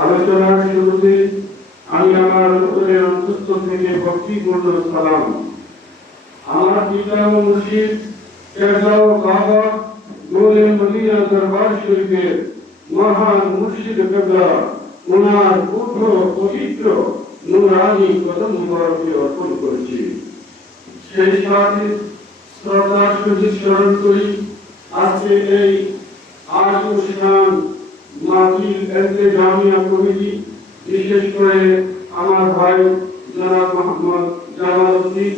আলোচনার শুরুতে আমি আমার উপরের অন্তঃস্থ থেকে ভক্তিপূর্ণ সালাম আমার পিতা ও মুর্শিদ কেবলা ও বাবা গোলে মদিনা দরবার শরীফের মহান মুর্শিদ কেবলা ওনার পুত্র পবিত্র নূরানি কদম মুবারকে অর্পণ করেছি। সেই সাথে শ্রদ্ধার সহিত স্মরণ করি আজকে এই আজ অনুষ্ঠান মাহফিল জামিয়া কমিটি, বিশেষ করে আমার ভাই জনাব মোহাম্মদ জামাল উদ্দিন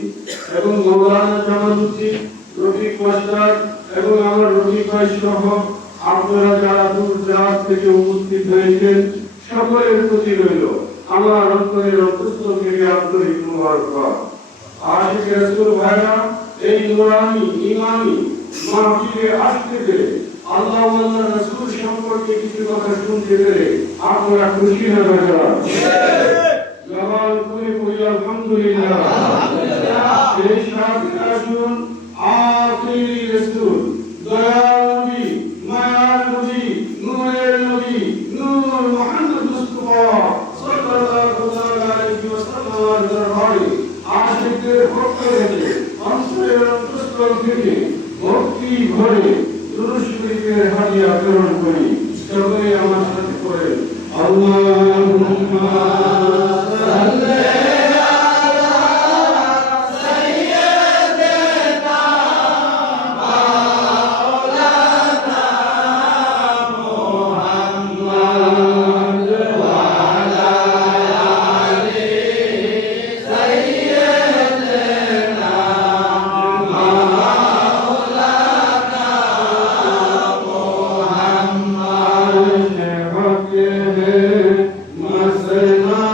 এবং মৌলানা জামাল উদ্দিন, রফিক মাস্টার এবং আমার রফিক ভাই সহ আপনারা যারা দূর দূরান্ত থেকে উপস্থিত হয়েছেন সকলের প্রতি রইল আমার অন্তরের অন্তঃস্থ থেকে আন্তরিক মোবারকবাদ। আশিক রাসূল ভাইরা এই নূরানি ইমানি মাহফিলে আসতে পেরে আল্লাহ ওয়াল্লাহ রাসূল সম্পর্কে কিছু কথা শুনতে পেরে আপনারা খুশি হবেন। জবান খুলে বলি আলহামদুলিল্লাহ। এই সাথে আসুন আখিরি রাসূল দয়াল নবী মায়ার নবী নূরের নবী নূর মুহাম্মদ মুস্তাফা সাল্লাল্লাহু আলাইহি ওয়াসাল্লামের দরবারে আশিকদের পক্ষ থেকে অন্তরের অন্তঃস্থল থেকে ভক্তি ভরে দুরূদ শরীফের হাদিয়া প্রেরণ করি। সকলে আমার সাথে পড়েন আল্লাহুম্মা সাল্লি Masna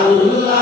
Leila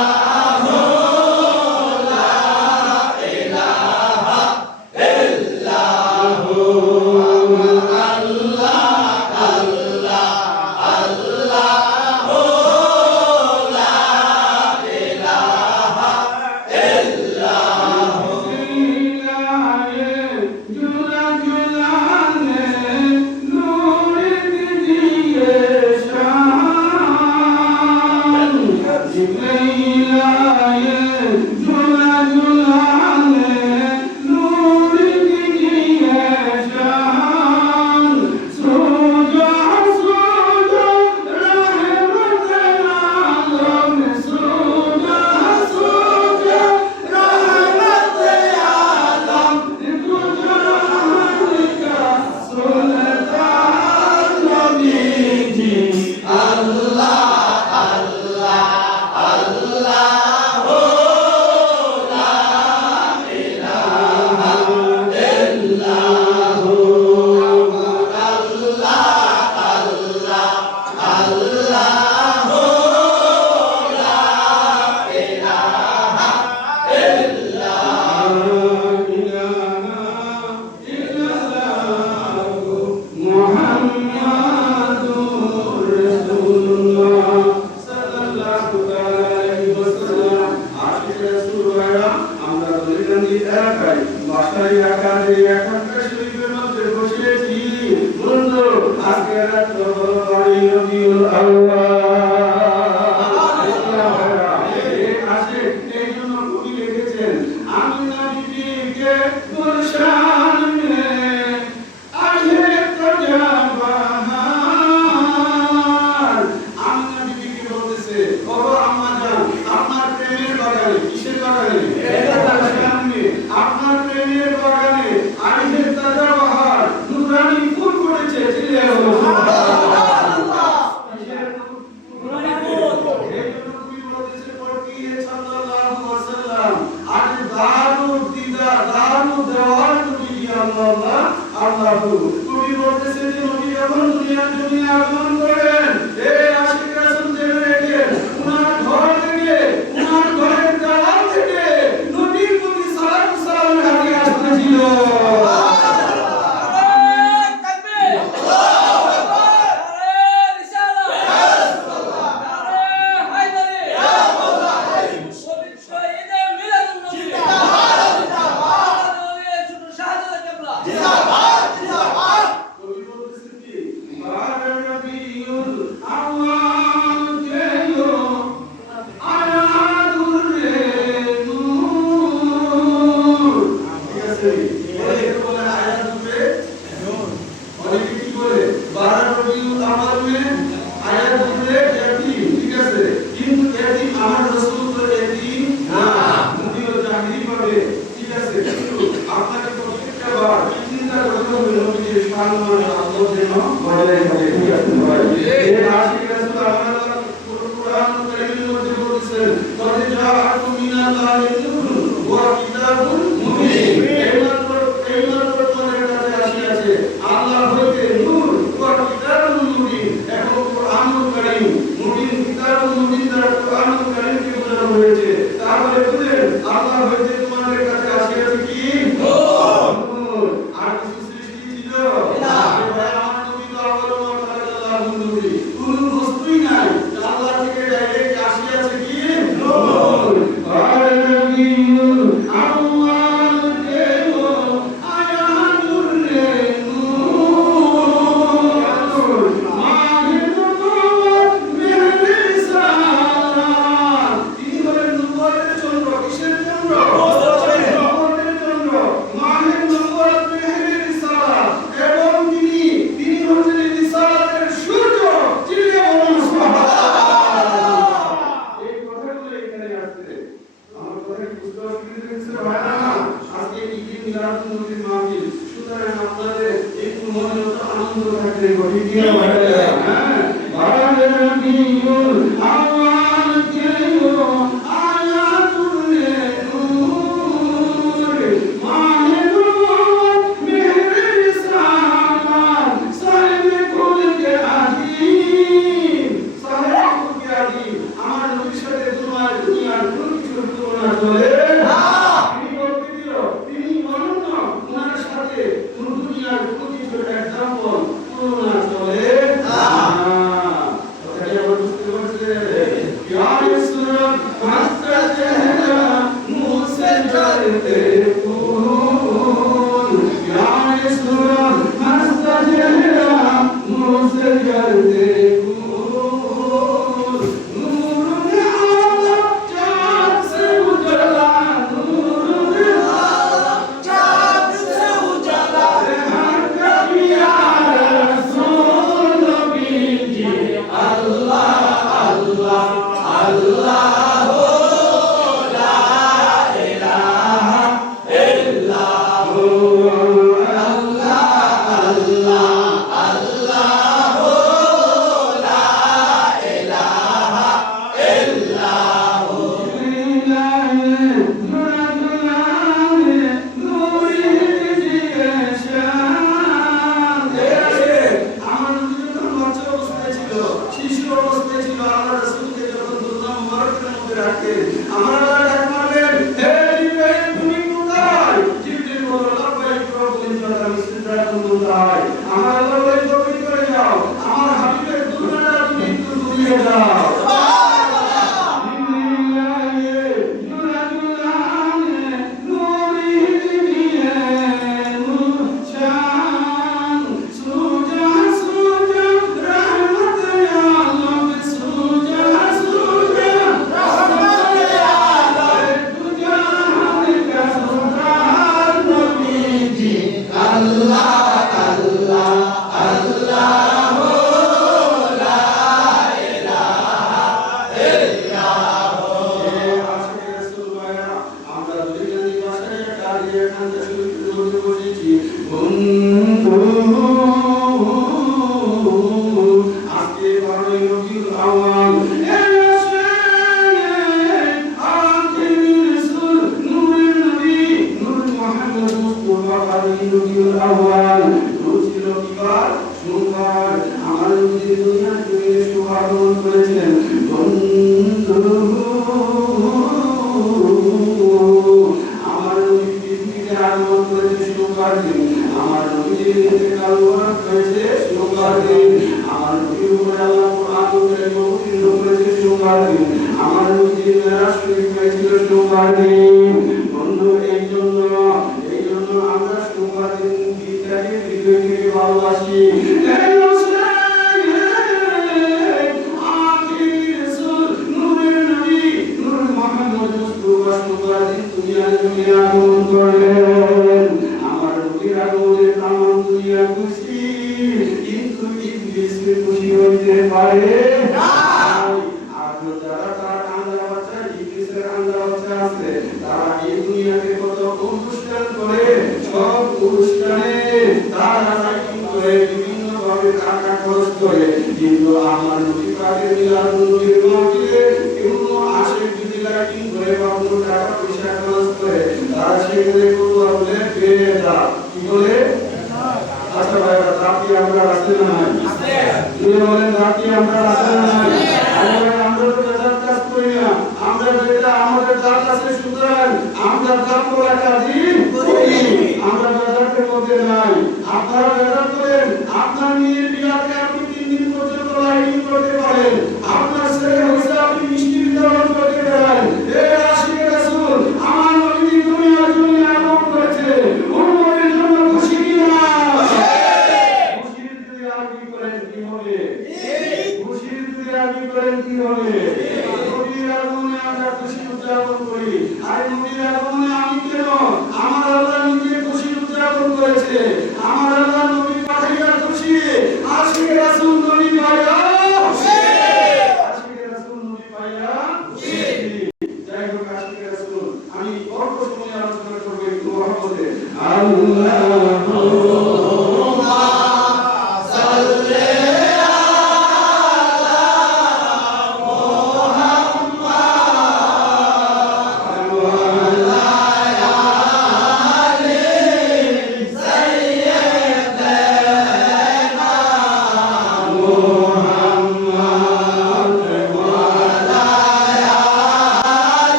দিয়ে দাও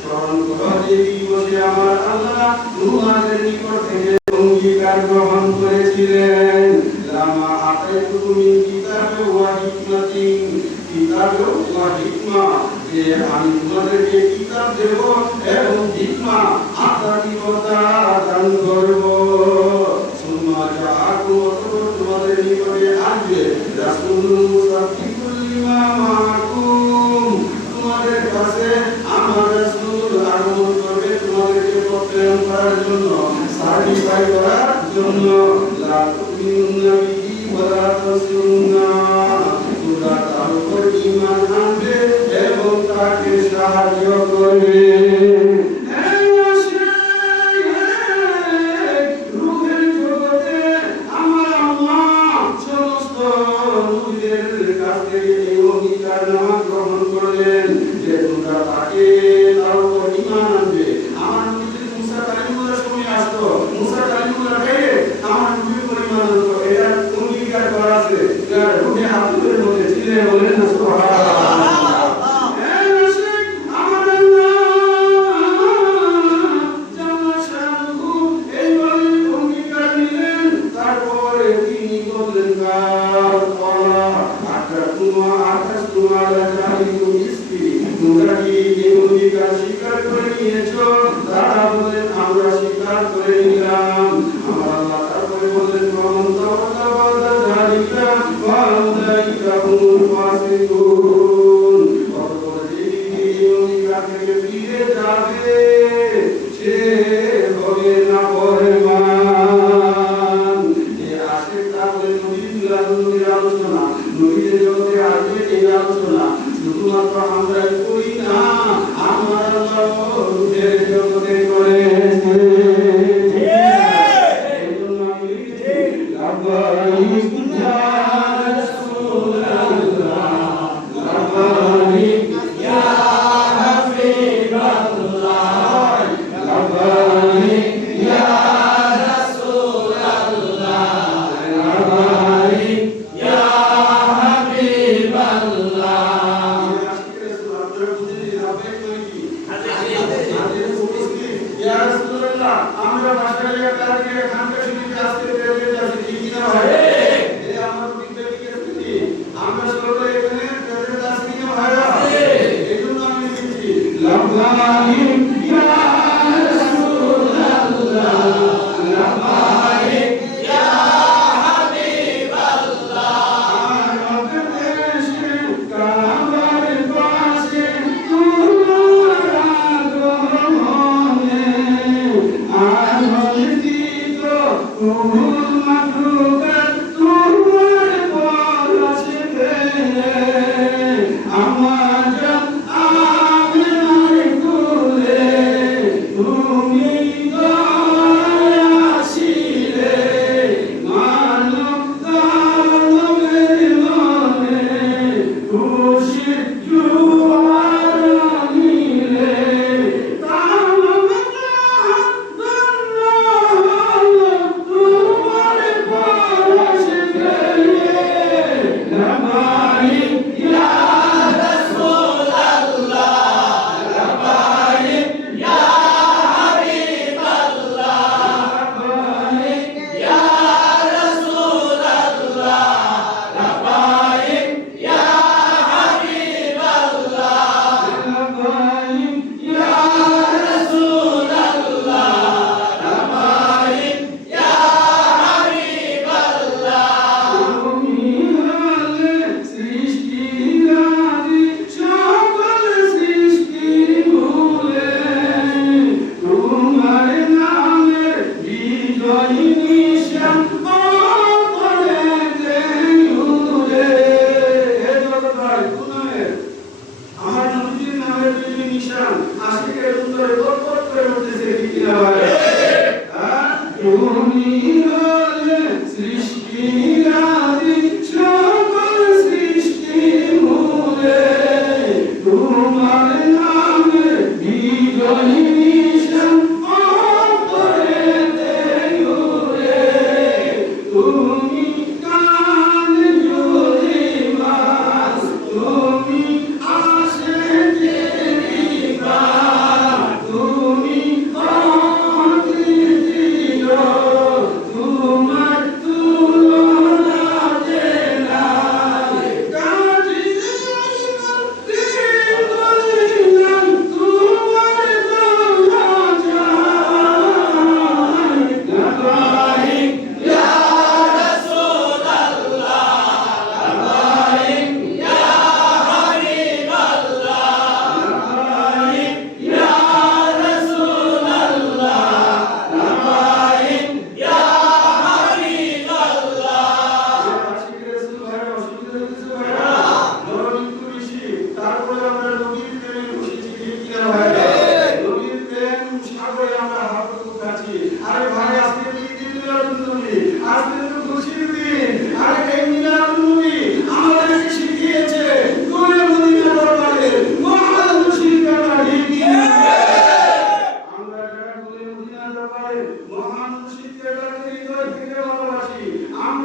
স্মরণ করো যে দিবসে আমার আল্লাহ তোমাদের নিকট থেকে অঙ্গীকার গ্রহণ করে করেছিলেন লামা আতাইতুকুম মিন কিতাবিন ওয়া হিকমাতিন কিতাব ওয়া হিকমা যে আমি তোমাদেরকে কিতাব দেব এবং হিকমা আধ্যাত্মিকতা দান করব সুম্মা জাআকুম তোমাদের নিকটে আসবে রাসূলুন মুসাদ্দিকুল লিমা মাআকুম তোমাদের কাছে আমার রাসূল আগমন করবে তোমাদেরকে প্রেরণ করার জন্য সার্টিফাই করার জন্য লা তুমিনুনা বিহি ওয়া লা তাসুন্না তোমরা তার উপর ঈমান আনবে এবং তাকে সাহায্য করবে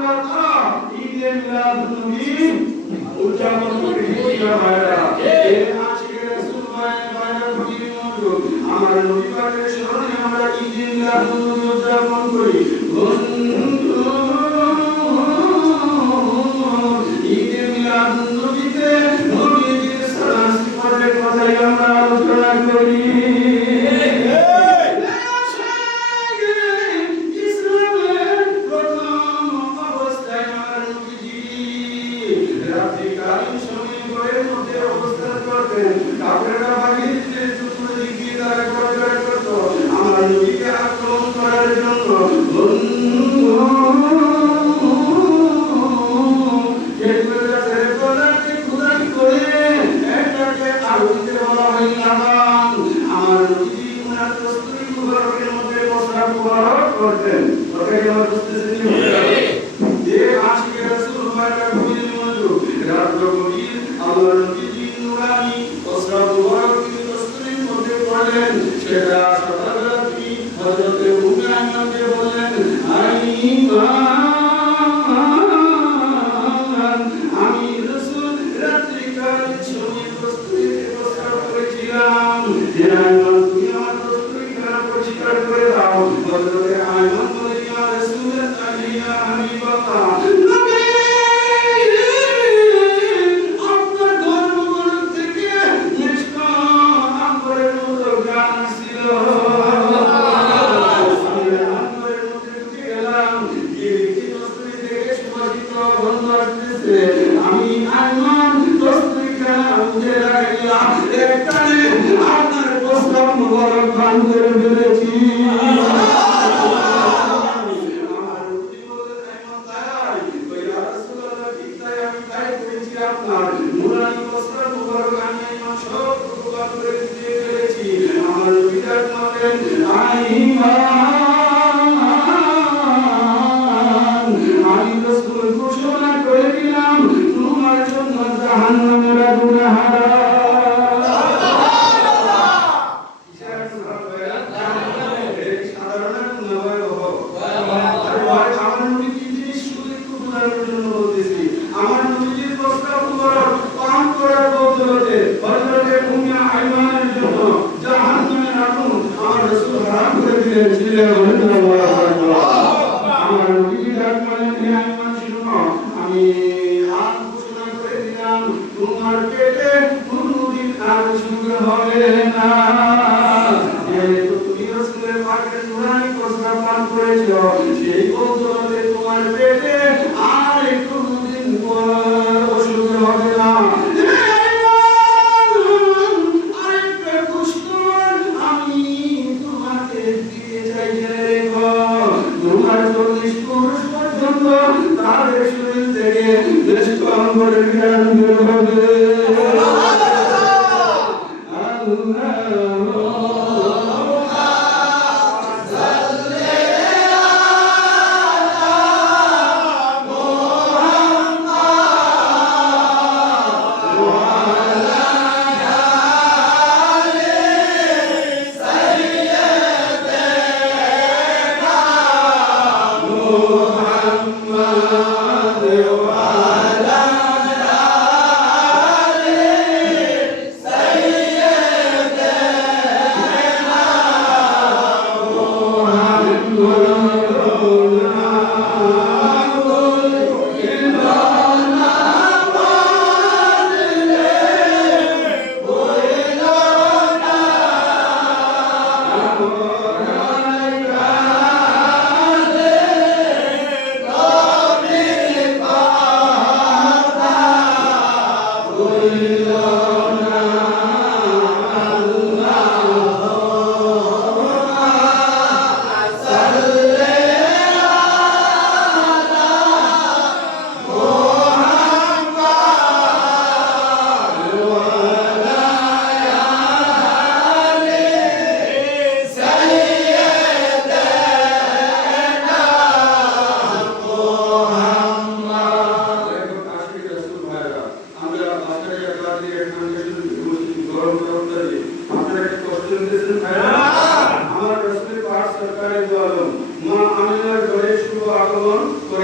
আমরা তারা ঈদে মিলাদুন্নবী উদযাপন করি ভাইরা এই আশিকে রাসূল ভাইরা ফকির মওজুদ আমার নবী পাকের স্মরণে আমরা ঈদে মিলাদুন্নবী উদযাপন করি ঈদে মিলাদুন্নবীতে নবীজির সালাম সিফাতের কথাই আমরা আলোচনা করি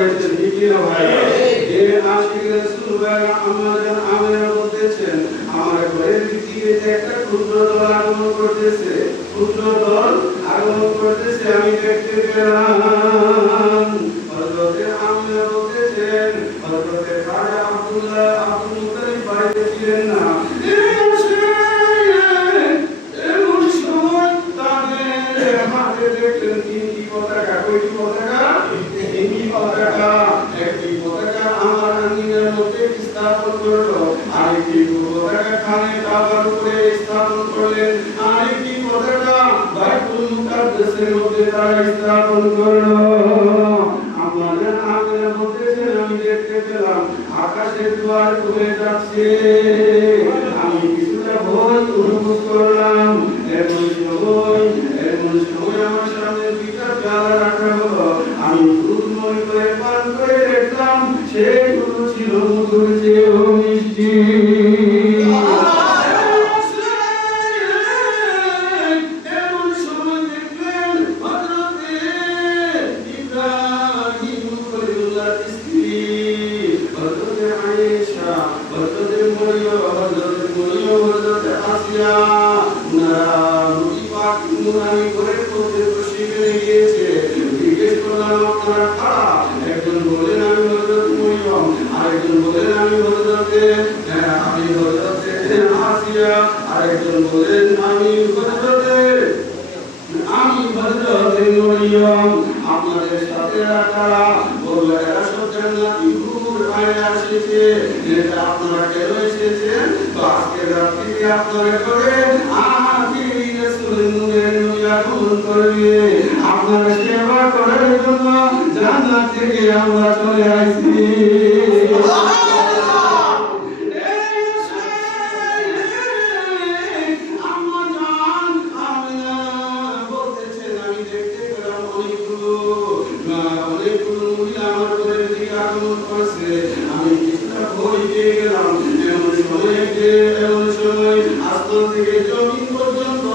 করেছেন কি না ভাই এ আশিক রাসূল ভাই আমাদের আমের বলতেছেন আমার ঘরের দিকে একটা ক্ষুদ্র দল আগমন করতেছে আমি দেখতে পেলাম হযরতে আমের বলতেছেন হযরতে রাজা আব্দুল মুত্তালিব বাড়িতে ছিলেন না দেখলেন তিনটি পতাকা কয়টি পতাকা তিনটি পতাকা একটি পতাকা আমার আঙ্গিনার মধ্যে স্থাপন করলো আরেকটি পতাকা খানে কাবার উপরে স্থাপন করলেন আরেকটি পতাকা বাইতুল মুকাদ্দাসের মধ্যে তারা স্থাপন করলো আমাদের আঙ্গিনার মধ্যে আমি দেখতে পেলাম আকাশের দুয়ার খুলে যাচ্ছে আমি কিছুটা ভয় অনুভব করলাম এমন সময় আমার সামনে দুইটা পেয়ালা রাখা হলো আমি দুধ মই করে পান করে দেখলাম সেগুলো ছিল মধুর চেয়েও মিষ্টি এমন সময় দেখলেন হযরতে ইব্রাহিম খলিলুল্লাহর স্ত্রী হযরতে আয়েশা হযরতে মরিয়ম হযরতে আসিয়া আমি ঘরের মধ্যে বসে গিয়েছে জিজ্ঞেস করলাম আপনারা কারা একজন বলেন আমি হযরত মরিয়ম আরেকজন বলেন আমি হযরতে আসিয়া আরেকজন বলেন আমি হযরতে মরিয়ম আপনাদের সাথে কারা বললেন এরা সব জান্নাতি হুর আয়ে আসছে এটা আপনারা কেন এসেছেন তো আজকে রাত্রিতে আপনারা করে আখিরি রাসূলের নূরের নবী আগমন করবে আপনার সেবা করার জন্য জান্নাত থেকে আমরা চলে আসছি আমি কিছুটা ভয় পেয়ে গেলাম এমন সময় আসমান থেকে জমিন পর্যন্ত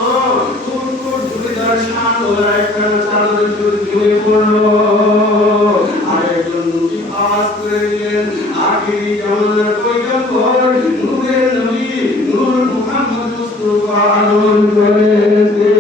ঝুড়িদার শান ওরা একটা চাদরের ঝুলে পড়লো আরেকজন নবী আওয়াজ করে দিলেন আখিরি জামানার পয়গম্বর নূরের নবী নূর মুহাম্মদ মুস্তাফা আগমন করেছে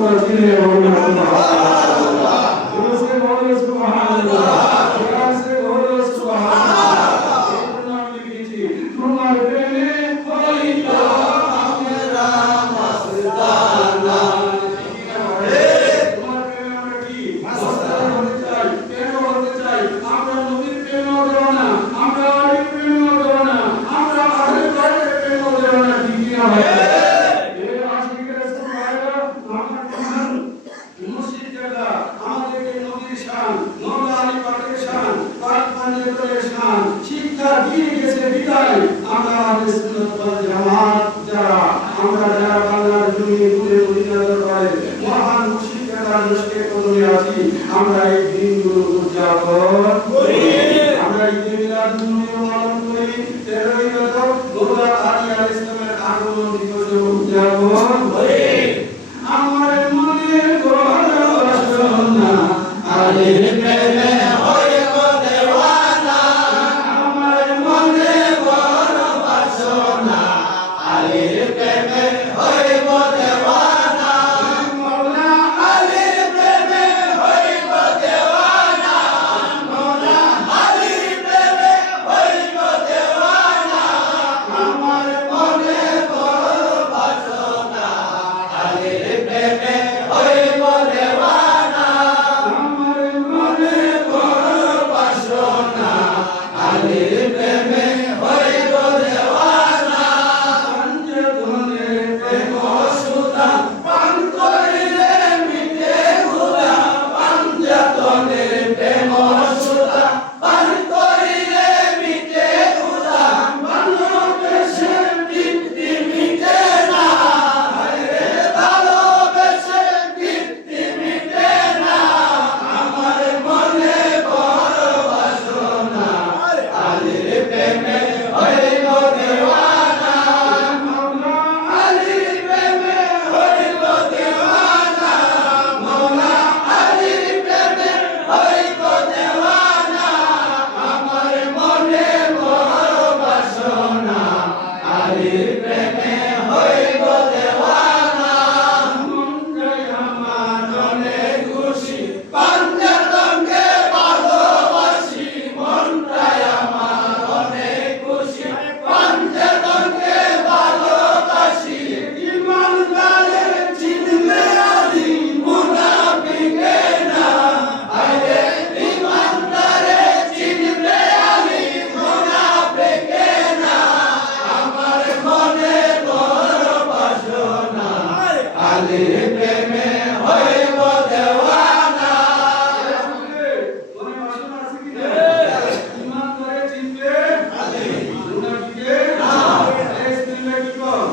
Gracias. বলুন সুবহানাল্লাহ, জোরে সে বলুন সুবহানাল্লাহ, জোরে সে বলুন সুবহানাল্লাহ। এই জন্য আমি লিখেছি তোমার প্রেমে হইল আমরা মাস্তানা। তোমার প্রেমে আমরা কি মাস্তানা হতে চাই? কেন হতে চাই? আমরা নবীর প্রেমে দেওয়ানা, আমরা আলীর প্রেমে দেওয়ানা, আমরা আহলে বাইতের প্রেমে দেওয়ানা। ঠিক কি না ভাই? এই আশিকের রাসূল ভাইরা আমার মুর্শিদ জায়গা আমাদেরকে নবীর শান, নবী আলী পাকের শান, পাক পাঞ্জাবের শান শিক্ষা দিয়ে গেছে বিদায়। আমরা আহলে সুন্নাত ওয়াল জামাত যারা আমরা যারা বাংলার জমিনে ঘুরে মদিনা দরবারে মহান মুর্শিদ জায়গার নষ্টের কদমে আছি, আমরা এই দিনগুলো উদযাপন করি। আমরা ঈদে মিলাদ পালন করি। 13ই রজব মওলা আলী আলাইহিস সালামের আগমন দিবস উদযাপন করি। আমার মনে ভালোবাসনা আলীর প্রেমে হইব দেওয়ানা, আমার মনে ভালোবাসনা আলীর প্রেমে হইব দেওয়ানা, মওলা আলীর প্রেমে হইব দেওয়ানা, মওলা আলীর প্রেমে হইব দেওয়ানা, আমার মনে ভালোবাসনা আলীর প্রেমে হইব দেওয়ানা, আমার মনে ভালোবাসনা আলীর প্রেমে হইব দেওয়ানা। পঞ্চধনের প্রেম সুধা পান করিলে মিটে ক্ষুধা, পঞ্চধনের প্রেম সুধা পান করিলে মিটে ক্ষুধা, ভালোবেসে তৃপ্তি মিটে না, হায়রে ভালোবেসে তৃপ্তি মিটে না, আমার মনে ভালোবাসনা আলীর প্রেমে হইব দেওয়ানা, মওলা আলীর প্রেমে হইব দেওয়ানা, মওলা আলীর প্রেমে হইব দেওয়ানা, আমার মনে ভালোবাসনা আলীর প্রেমে হইব দেওয়ানা। মনটাই আমার অনেক খুশি, পাঞ্জাতনকে ভালোবাসি, মনটাই আমার অনেক খুশি, পাঞ্জাতনকে ভালোবাসি, ইমানদারের চিনবে আলী মুনাফিকে না, আরে ইমানদারের চিনবে আলী মুনাফিকে না, আমার মনে ভালোবাসনা আলীর প্রেমে হইব দেওয়ানা। মনে বাসনা আছে কি না? ইমানদারের চিনবে আলী মুনাফিকে না, এই চিনবে কি কর?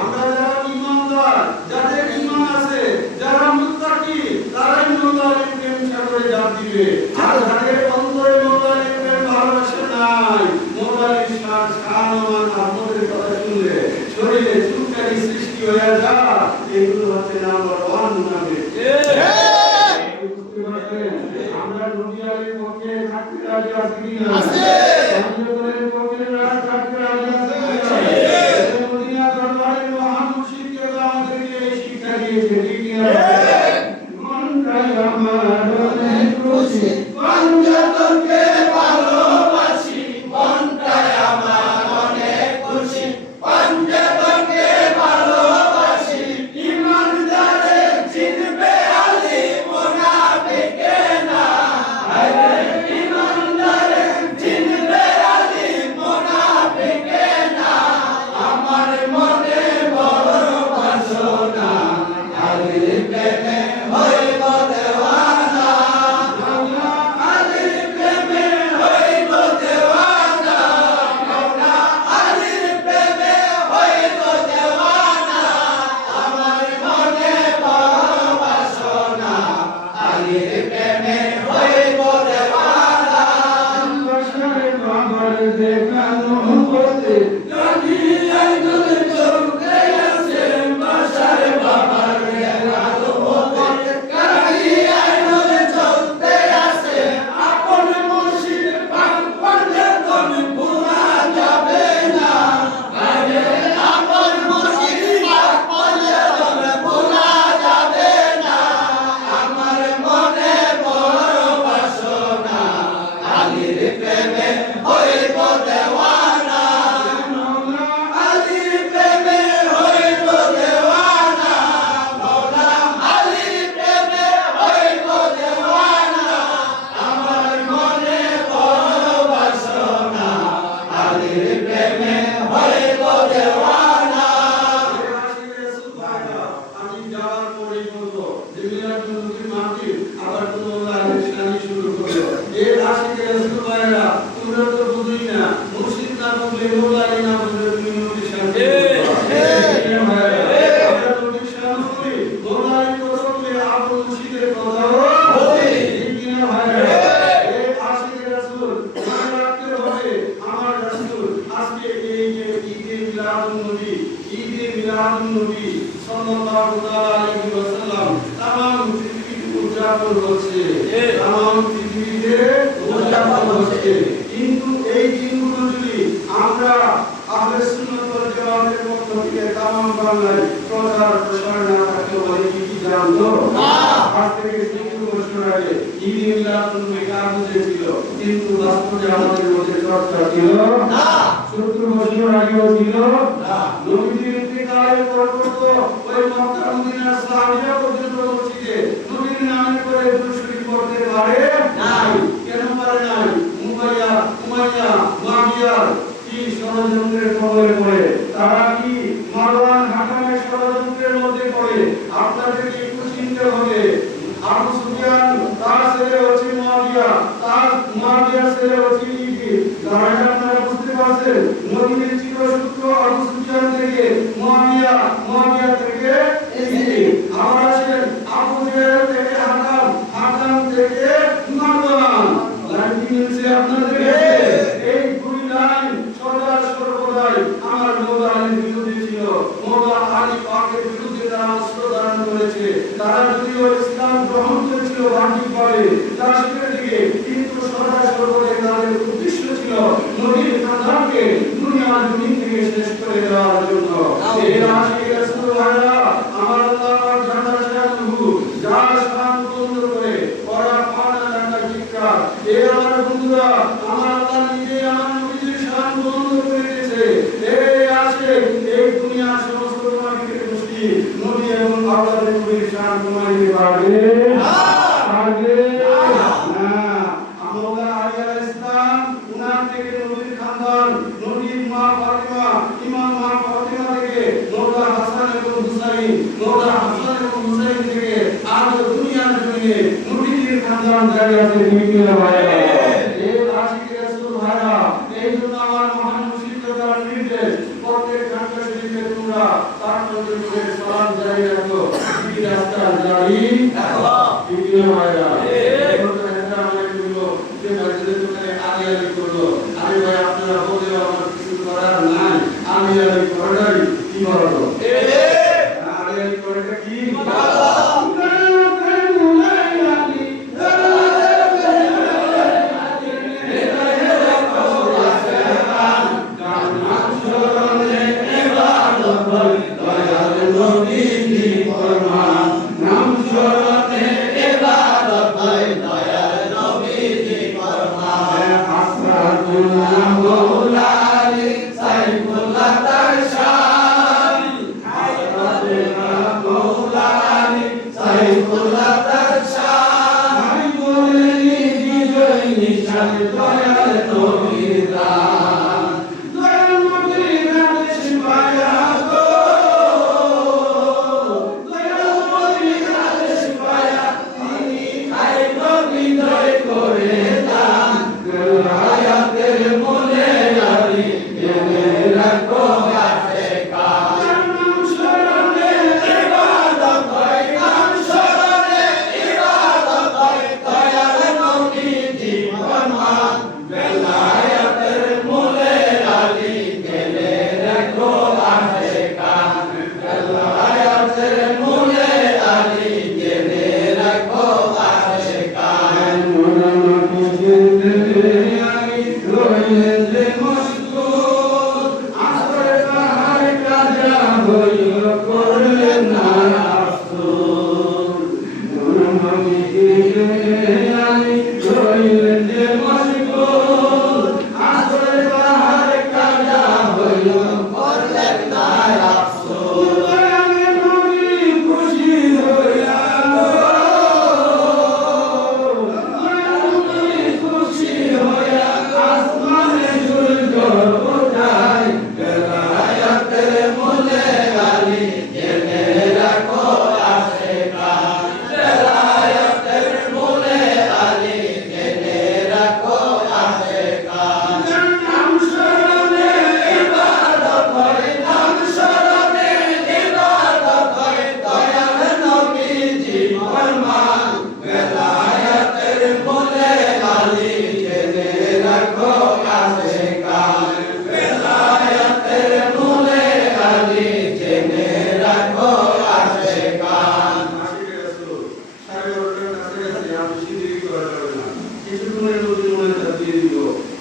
আমরা যারা ইমানদার, যাদের ঈমান আছে, যারা মুত্তাকি, তারাই মওলার প্রেম সাগরে জান দিবে। আর যাদের অন্তরে মওলার প্রেম ভালোবাসা নাই, মওলার শান শানমান আপনাদের কথা শুনলে শরীরে চুলকানি সৃষ্টি হয়ে যায়, এগুলো হচ্ছে নাম্বার 1 মুনাফিক। বুঝতে পারছেন? আমরা নবী আলীর পক্ষে থাকতে রাজি আছি কি না? পঞ্চধনের পক্ষে থাকতে রাজি আছি কি না? মদিনা দরবারের মহান মুর্শিদকে আমাদেরকে এই শিক্ষা দিয়েছে, ঠিক কি না? মনটাই আমার অনেক খুশি, পাঞ্জাতনকে ভালোবাসি, মনটাই আমার অনেক খুশি, পাঞ্জাতনকে ভালোবাসি, ইমানদারের চিনবে আলী মুনাফিকে না, আরে ইমানদারের চিনবে নবীর মাহফিল আবার তো আল্লাহর শানি শুরু করলো। এর আশিকে রাসূল ভাইরা তোমরা তো বুঝি না, মুর্শিদ না বললে মৌলানা না বললে তুমি নবীর শান আমরা নবীর শান বলি, মৌলানা তো বললে আবু মুর্শিদের কথা বলি ঠিক না ভাইরা? এই আশিকে রাসূল মনে রাখতে হবে আমার রাসূল আজকে এই যে ঈদে মিলাদুন নবী, ঈদে মিলাদুন নবী সাল্লাল্লাহু আলাইহি ওয়াসাল্লাম तमाम পৃথিবীতে উদযাপন হচ্ছে, तमाम পৃথিবীতে উদযাপন হচ্ছে। কিন্তু এই দিনগুলো যদি আমরা আহলে সুন্নাত ওয়াল জামাতের পক্ষ থেকে तमाम বাংলায় প্রচার প্রসার না করতে পারি কি জানতো না? আজ থেকে 70 বছর আগে ঈদ মিলাদুন নবী কাগজে ছিল, কিন্তু বাস্তবে আমাদের মধ্যে চর্চা ছিল না। 70 বছর আগেও ছিল না। নবীজির ইন্তেকালের পর তো ওই মক্কা মদিনার সাহাবীরা পর্যন্ত মসজিদে নবীর নামে করে দুরূদ শরীফ পড়তে পারে নাই। কেন পারে নাই? উমাইয়া মুয়াবিয়া কি ষড়যন্ত্রের কবলে পড়ে, তারা কি মারওয়ান হাকামের ষড়যন্ত্রের মধ্যে পড়ে। আপনাদেরকে একটু চিনতে হবে, আবু সুফিয়ান তার ছেলে হচ্ছে মুয়াবিয়া, তার মুয়াবিয়ার ছেলে হচ্ছে ইয়াজিদ। তাহলে আপনারা বুঝতে পারছেন নবীর চিরসূত্র আবু সুফিয়ান থেকে মুয়াবিয়া থেকে ইয়াজিদ। আবার আসেন আবু জেহেল থেকে হাকাম থেকে মারওয়ান। লাইন মিলছে আপনাদের কাছে? এই দুই লাইন সদা সর্বদাই আমার মওলা আলীর বিরুদ্ধে ছিল। মওলা আলী পাকের বিরুদ্ধে তারা অস্ত্র ধারণ করেছে। তারা যদিও ইসলাম গ্রহণ করেছিল বাহ্যিকভাবে তার শিখের দিকে, কিন্তু সদা সর্বদাই তাদের উদ্দেশ্য ছিল নবীর খানদানকে দুনিয়ার জমিন থেকে শেষ করে দেওয়ার জন্য। এই আশিক রাসূল ভাইরা আমার আল্লাহ পাক জান্নাত শানুহু যার শান বুলন্দ করে ওরা পানা জান্নাত জিকরার। এই আমার বন্ধুরা আমার আল্লাহ নিজে আমার নবীর শান বুলন্দ করে দিয়েছে। এই আশিক এই দুনিয়ার সমস্ত নবীদের গোষ্ঠী নবী এবং আল্লাহর নবীর শান কমাইতে পারবে না, পারবে না। মওলা আলী আলাইহিস সালাম উনার থেকে নবীর খানদান, নবীর মা ফাতিমা, ইমাম মা ফাতিমা থেকে মওলা হাসান এবং হুসাইন, মওলা হাসান এবং হুসাইন থেকে আজ দুনিয়ার জমিনে নবীর খানদান জারি আছে। ঠিক না ভাইরা? এই আশিক রাসূল ভাইরা, এই জন্য আমার মহান মুর্শিদ তার নির্দেশ প্রত্যেক খানকা শরীফে তোমরা তার নবীর সালাম জারি রাখো, এই রাস্তা জারি রাখো। ঠিক না ভাইরা? আরে ভাই আপনারা বলে আমার কিছু করার নাই, আমি আর করাই কি করব? আরে এই করাটা কি Bella ফরমান বেলায়েতের বলে আলী জেনে রাখো আশিকান বেলায়েতের বলে আলী জেনে রাখো আশিকান আশিকে রাসূল সাড়ে 11টার কাছাকাছি আমি সিঁড়ি করে না কিছুক্ষণের মধ্যে মনে দিয়ে দিব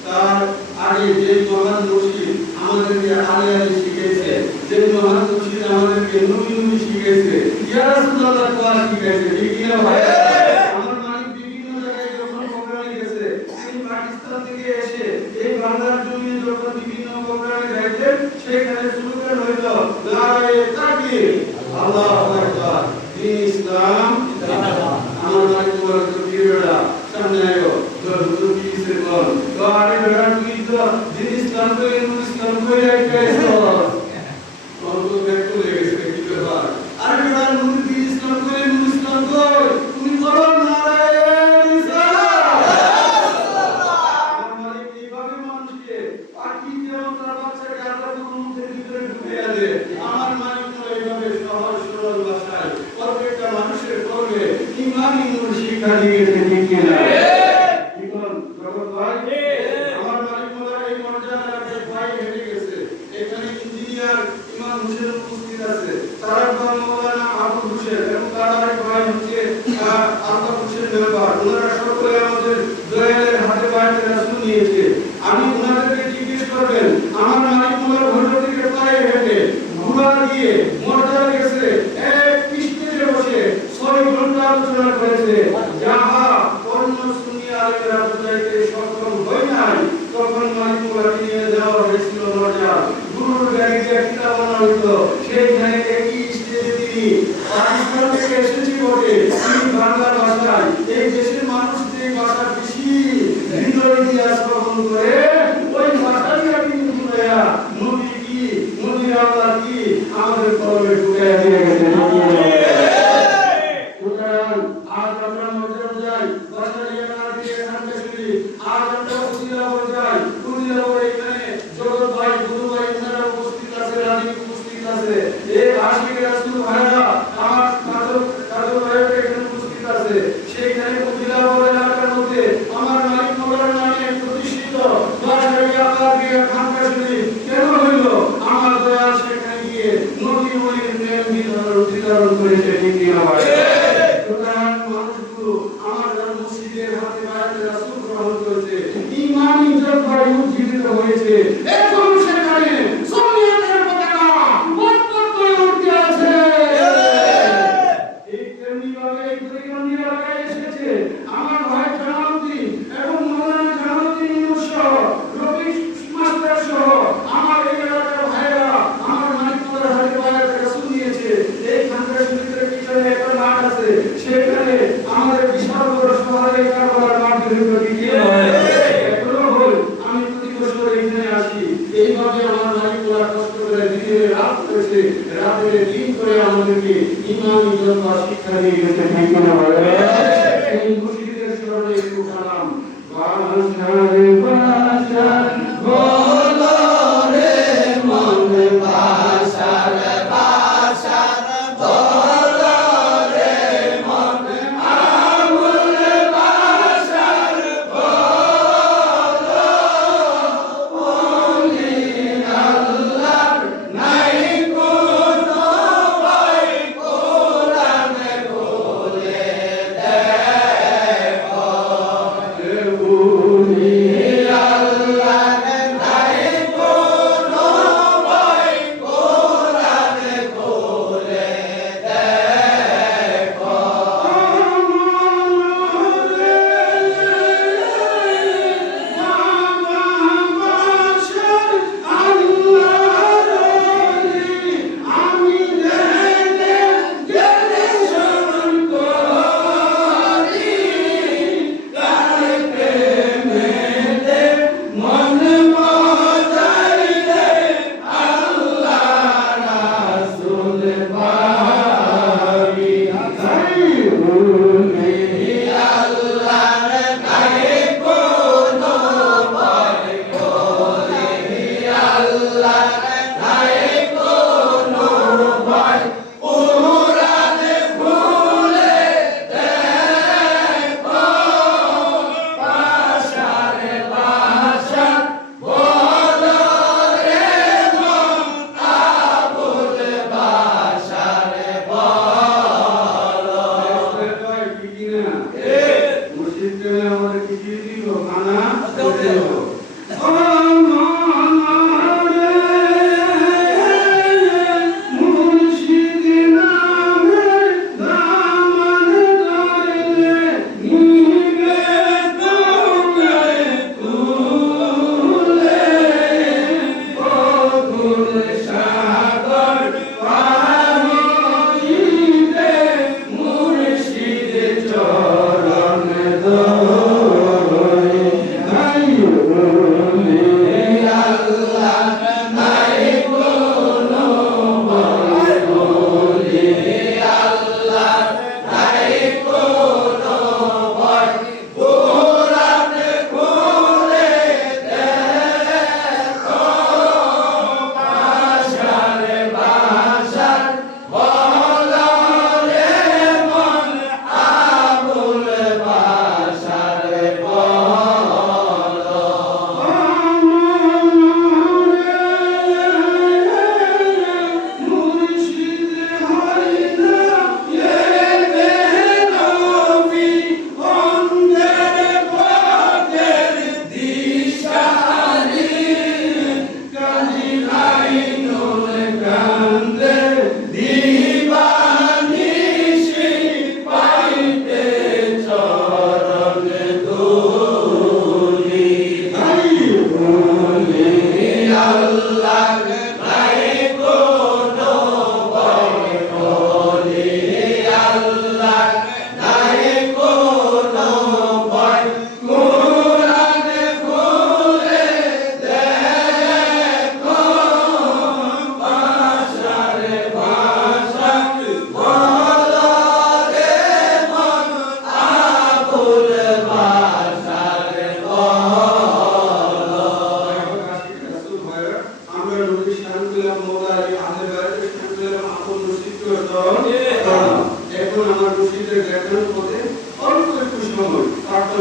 তার আগে যে মহান মুর্শিদ আমাদেরকে আলে আলে শিখিয়েছে যে মহান মুর্শিদ আমাদেরকে নূর নূর শিখিয়েছে ইয়া রাসূলুল্লাহ কোয়া শিখিয়েছে ঠিক কি না ভাই আমার মালিক বিভিন্ন জায়গায় যখন প্রোগ্রামে গেছে তিনি পাকিস্তান থেকে এসে এই বাংলার জমিনে যখন বিভিন্ন প্রোগ্রামে যাইতেন সেখানে স্লোগান হইল নারায়ে তাকবীর আল্লাহু আকবার দ্বীন ইসলাম জিন্দাবাদ আমার মালিক বলে বীররা সামনে আয়ো जो की से कौन तो आगे बेटा की तो जिन इस्लाम को एक कैसे हो और तो बैक को लेके से की के बाद अरे बेटा नूर की इस्लाम को तुम बोलो नारायण हमारे की भाभी मानुष के बाकी जो तार बच्चा के आला को मुझे भीतर ढुके आले আমার মালিক তো এইভাবে সহজ সরল ভাষায় প্রত্যেকটা মানুষের করবে ইমানি নূর শিক্ষা দিয়েছে ঠিক কি না আমি উনাদেরকে জিজ্ঞেস করবেন আমার মালিক মোল্লা ঘন্টা থেকে পায়ে হেঁটে ঘোড়া দিয়ে মোটর গেছে এক পৃষ্ঠে বসে 6 ঘন্টা আলোচনা করেছে যাহা অন্য সুন্নি আলেমরা বুঝাইতে সক্ষম হয় নাই তখন মালিক মোল্লাকে নিয়ে যাওয়া হয়েছিল মর্যাদা গুরুর গাড়িতে কিতাব বানানো হতো সেইখানে একই স্টেজে তিনি পাকিস্তান থেকে এসেছি বটে তিনি বাংলা ভাষায় এই দেশের মানুষ যে ভাষা বেশি হৃদয় দিয়ে শ্রবণ করে ওই ভাষাই আপনি শুনাইয়া নবী কি নবী আল্লাহ কি আমাদের কলমে ঢুকাইয়া দিয়ে গেছে সুতরাং আজ আমরা মধ্যে যাই বাসারিয়া না দিয়ে এখানকে শুনি আজ আমরা কুমিল্লাপুর যাই কুমিল্লাপুর এখানে জগৎ ভাই গুরু ভাই ওনারা উপস্থিত আছে রানী উপস্থিত আছে এই আশিক রাসূল ভাইরা আমার কাজল ভাইরা এখানে উপস্থিত আছে সেইখানে কুমিল্লাপুর এলাকার মধ্যে আমার মালিক মোল্লার নামে প্রতিষ্ঠিত বাসারিয়া কাদিয়া খানকা শুনি কেন হইল আমার দয়াল সেখানে গিয়ে নবী ওলির নেম বিধান করেছে ঠিক কি না ভাই সুতরাং মানুষগুলো আমার মসজিদের হাতে বায়াতে রাসূল গ্রহণ করেছে ঈমানি জজ্বায় উজ্জীবিত হয়েছে এখন সেখানে সুন্নিয়তের পতাকা পথ করে উঠতে আছে এই তেমনি ভাবে এই পরিকল্পনা লাগায় এসেছে আমার ভাই জালালউদ্দিন এবং মাওলানা জালালউদ্দিন ইউনূস সহ রফিক মাস্টার সহ আমার এই এলাকার ভাইরা আমার মানিকপুরের হাতে বায়াতে রাসূল নিয়েছে এই খানকা শরীফের পিছনে একটা মাঠ আছে সেখানে আমাদের বিশাল বড় শহরে কারবালার মাঠ নির্মিত কি হয় এখনো হল আমি প্রতি বছর এখানে আসি এইভাবে আমার মালিকরা কষ্ট করে দিনে রাত করেছে রাতে দিন করে আমাদেরকে ইমানি জন্ম শিক্ষা দিয়ে গেছে ঠিক না এই মুর্শিদের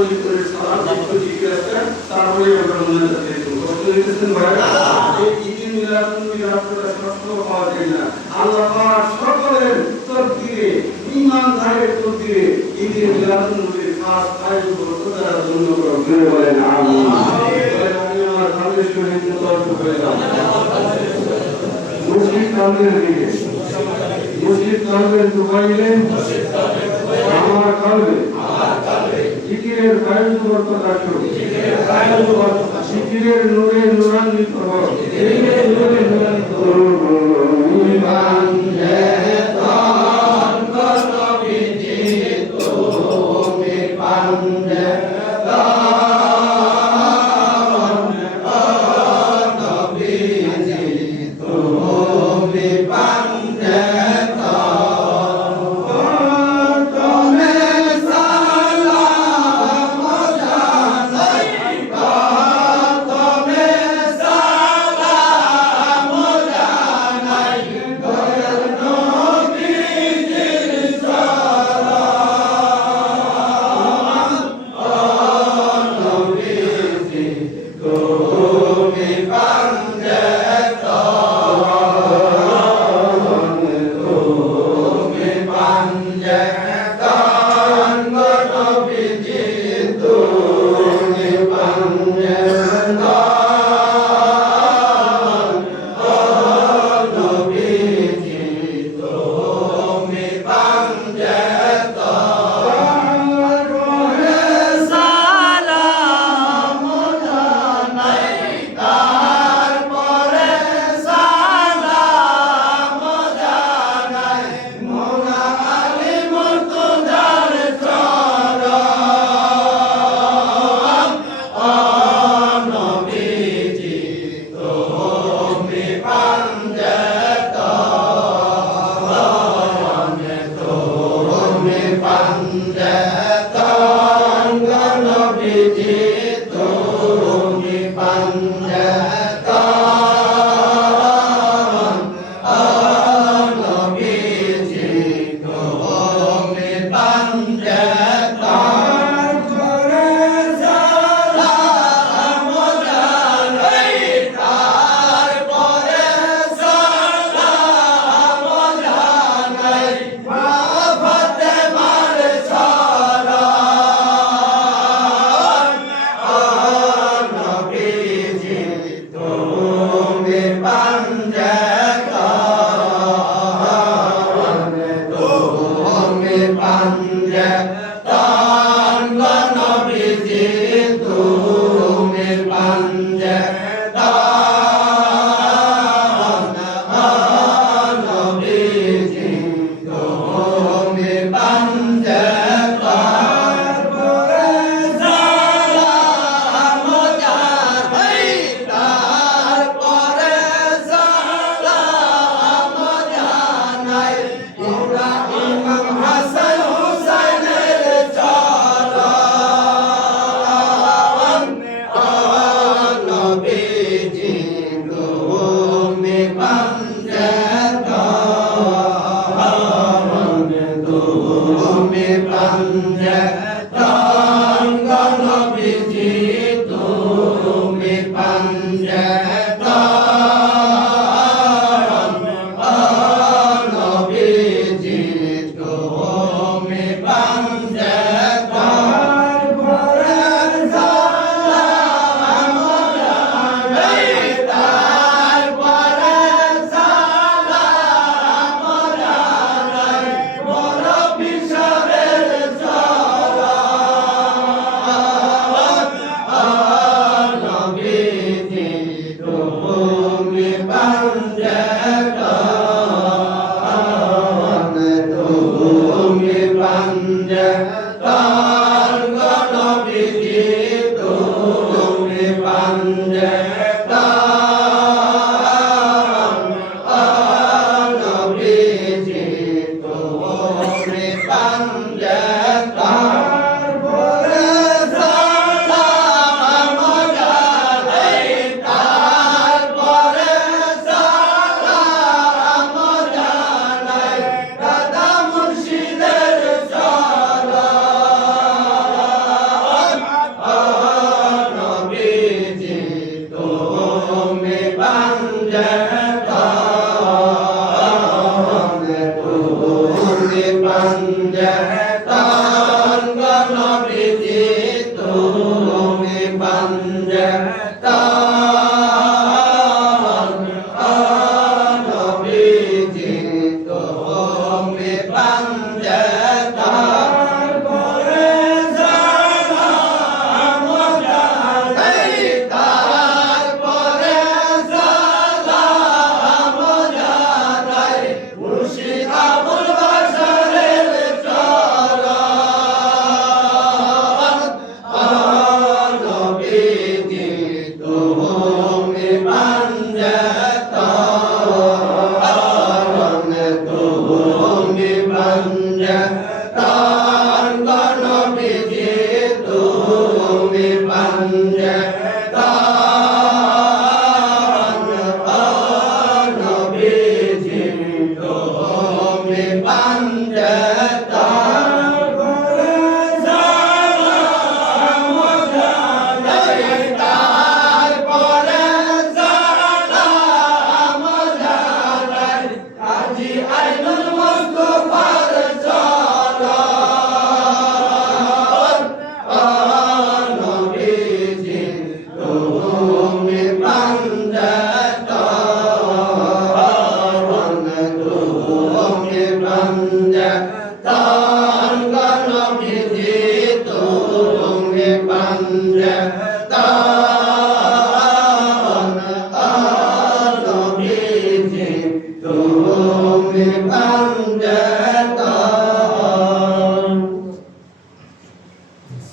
বলি করে সালাম একটু জিকির আছে তারপরে আমরা মোনাজাত দেব কষ্ট হইতেছেন ভাইরা এই ঈদে মিলাদুন নবী আপনারা কষ্ট পাওয়া যায় না আল্লাহ পাক সকলের তকদিরে ঈমানদারের তকদিরে ঈদে মিলাদুন নবীর খাস আয়োজন করার জন্য করে বলেন আমিন আমি আমার কাছে শুনে মুতাওয়াজ্জ হয়ে যাব মুসলিম কালবের দিকে মুসলিম কালবের দুবাইলে আমার কালবে জিকিরের কায়দ বরকত রাখো জিকিরের নূরে নূরান্বিত হও জিকিরের নূরে নূরান্বিত হও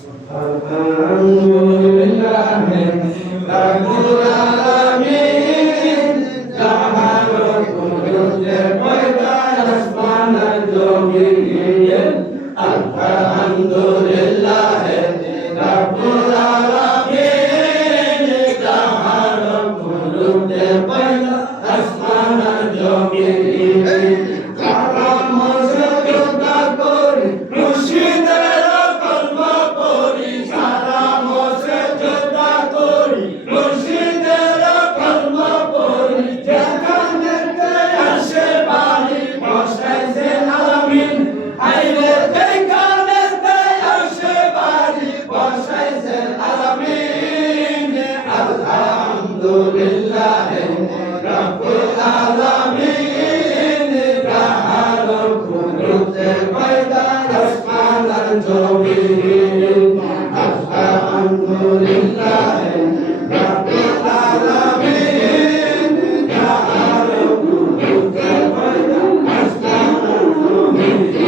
আলহামদুলিল্লাহি রাব্বিল আলামিন জাহার কুদরতে পয়দা আসমান আর জমিন আলহামদুলিল্লাহি রাব্বিল আলামিন জাহার কুদরতে পয়দা আসমান আর জমিন Alhamdulillahi Rabbil Alamin Jahar Qudrute Paida Asman al Jabin Alhamdulillahi Rabbil Alamin Jahar Qudrute Paida Asman al Jabin